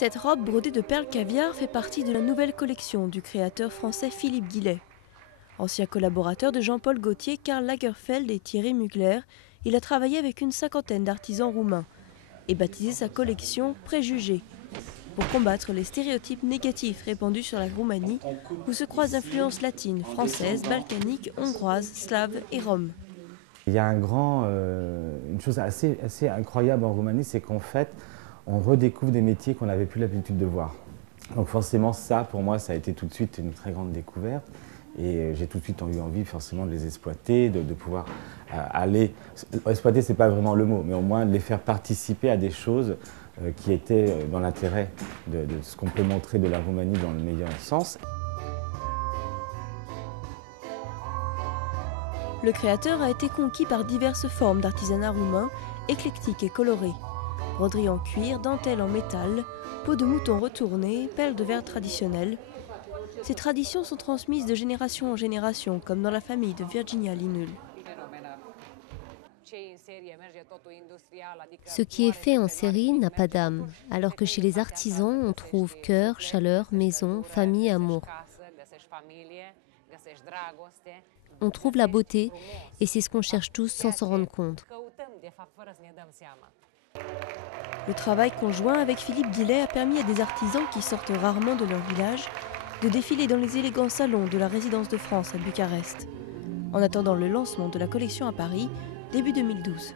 Cette robe brodée de perles caviar fait partie de la nouvelle collection du créateur français Philippe Guillet. Ancien collaborateur de Jean-Paul Gaultier, Karl Lagerfeld et Thierry Mugler, il a travaillé avec une cinquantaine d'artisans roumains et baptisé sa collection Préjugés, pour combattre les stéréotypes négatifs répandus sur la Roumanie, où se croisent influences latines, françaises, balkaniques, hongroises, slaves et roms. Il y a une chose assez incroyable en Roumanie, c'est qu'en fait, on redécouvre des métiers qu'on n'avait plus l'habitude de voir. Donc forcément, ça, pour moi, ça a été tout de suite une très grande découverte. Et j'ai tout de suite eu envie forcément de les exploiter, de pouvoir aller... Exploiter, ce n'est pas vraiment le mot, mais au moins de les faire participer à des choses qui étaient dans l'intérêt de ce qu'on peut montrer de la Roumanie dans le meilleur sens. Le créateur a été conquis par diverses formes d'artisanat roumain, éclectiques et colorées. Broderie en cuir, dentelle en métal, peau de mouton retournée, pelle de verre traditionnelle. Ces traditions sont transmises de génération en génération, comme dans la famille de Virginia Linul. Ce qui est fait en série n'a pas d'âme, alors que chez les artisans, on trouve cœur, chaleur, maison, famille, amour. On trouve la beauté, et c'est ce qu'on cherche tous sans s'en rendre compte. Le travail conjoint avec Philippe Guillet a permis à des artisans qui sortent rarement de leur village de défiler dans les élégants salons de la résidence de France à Bucarest, en attendant le lancement de la collection à Paris, début 2012.